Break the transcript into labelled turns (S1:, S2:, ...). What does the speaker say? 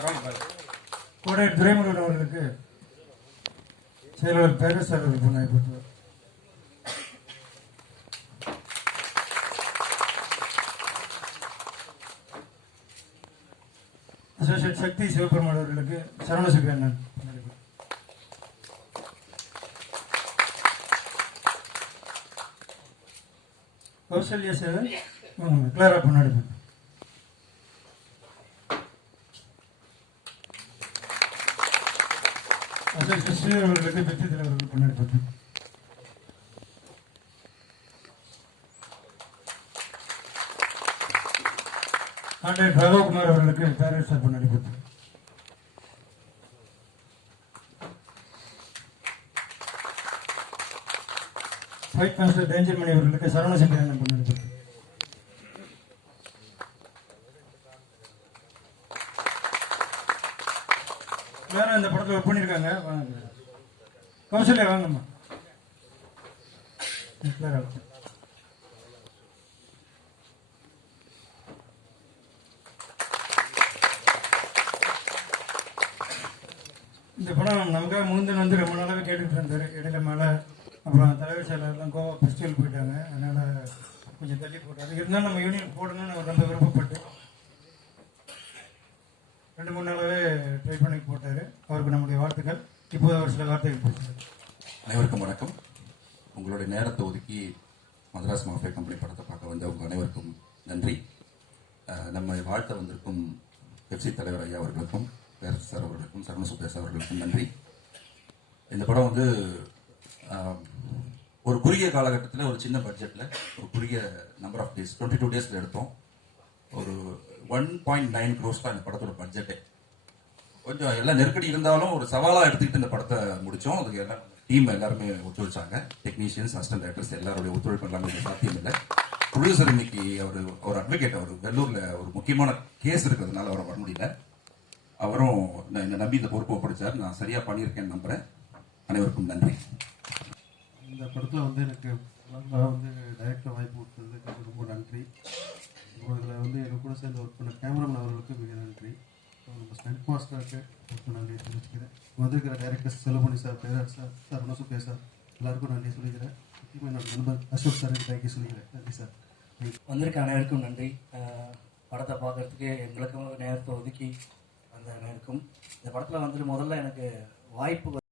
S1: ஆணையர் துரைமுருகன் அவர்களுக்கு செயலாளர் பேரரசர் அவர்கள் பொன்னாய்ப்பட்டார் அசோசியேட் சக்தி சிவபெருமாள் அவர்களுக்கு சரவணசுபி அண்ணன். கௌசல்யா சேதன் வாங்க கிளாரா பொன்னாடி அசோசியேட் கிருஷ்ணன் அவர்களுக்கு வெற்றி தலைவர்கள் பொன்னாடி போட்டு ஆண்டர் அவர்களுக்கு பேரரசர் பொன்னாடி போட்டு ஃபைட் மாஸ்டர் டேஞ்சர் மணி அவர்களுக்கு சரவணசங்கர் அண்ணன் பொன்னாடி வேற இந்த படத்தில் ஒர்க் பண்ணிருக்காங்க வாங்க. கௌசல்யா வாங்கம்மா. இந்த படம் நமக்காக முகுந்தன் வந்து ரொம்ப நாளாகவே கேட்டுட்டு இருந்தார். இடையில மழை அப்புறம் தலைவர் செயலாளர்லாம் கோவா ஃபெஸ்டிவல் போயிட்டாங்க. அதனால கொஞ்சம் தள்ளி போட்டாரு. இருந்தாலும் நம்ம யூனியன் போடணும்னு ரொம்ப விருப்பப்பட்டு ரெண்டு மூணு நாளாவே ட்ரை போட்டார். போட்டாரு அவருக்கு நம்முடைய வாழ்த்துக்கள். இப்போது அவர் சில வார்த்தைகள் பேசுகிறார்
S2: அனைவருக்கும் வணக்கம். உங்களுடைய நேரத்தை ஒதுக்கி மதராஸ் மாஃபியா கம்பெனி படத்தை பார்க்க வந்த உங்கள் அனைவருக்கும் நன்றி. நம்ம வாழ்த்த வந்திருக்கும் எஃப்சி தலைவர் ஐயா அவர்களுக்கும் பேரரசு சார் அவர்களுக்கும் சரவண சுப்பேஸ் அவர்களுக்கும் நன்றி. இந்த படம் வந்து ஒரு குறுகிய காலகட்டத்தில் ஒரு சின்ன பட்ஜெட்டில் ஒரு குறுகிய number of days twenty two டேஸில் எடுத்தோம். ஒரு ஒன் பாயிண்ட் நைன் க்ரோஸ் தான் இந்த படத்தோட பட்ஜெட்டே கொஞ்சம் எல்லாம் நெருக்கடி இருந்தாலும் ஒரு சவாலா எடுத்துக்கிட்டு இந்த படத்தை முடிச்சோம். அதுக்கு எல்லாம் டீம் எல்லாருமே ஒத்துழைச்சாங்க. டெக்னீஷியன்ஸ் அசிஸ்டன்ட் டேரக்டர்ஸ் எல்லாருடைய ஒத்துழைப்பு எல்லாமே சாத்தியம் இல்லை. ப்ரொடியூசர் இன்னைக்கு அவர் ஒரு அட்வொகேட் அவர் வெள்ளூர்ல ஒரு முக்கியமான கேஸ் இருக்கிறதுனால அவரை வர முடியல. அவரும் நான் என்னை நம்பி இந்த பொறுப்பை ஒப்படைச்சார். நான் சரியா பண்ணியிருக்கேன்னு நம்புறேன். அனைவருக்கும் நன்றி.
S3: இந்த படத்தில் வந்து எனக்கு நான் வந்து டைரக்டர் வாய்ப்பு கொடுத்ததுக்கு எனக்கு ரொம்ப நன்றி. இதில் வந்து எனக்கு கூட சேர்ந்து ஒர்க் பண்ண கேமராமேன் அவர்களுக்கு மிக நன்றி. நம்ம ஸ்டண்ட் மாஸ்டருக்கு ரொம்ப நன்றி தெரிவிச்சுக்கிறேன். வந்திருக்கிற டைரக்டர் செல்வமணி சார் பேரர் சார் சார் மனசுப்பே சார் எல்லாருக்கும் நன்றி சொல்லிக்கிறேன். முக்கியமாக என்னோட நண்பர் அசோக் சாருக்கு தேங்க்யூ சொல்லிக்கிறேன். நன்றி சார்
S4: வந்திருக்க அனைவருக்கும் நன்றி. படத்தை பார்க்கறதுக்கு எங்களுக்கும் நேரத்தை ஒதுக்கி வந்த அனைவருக்கும். இந்த படத்தில் வந்துட்டு முதல்ல எனக்கு வாய்ப்பு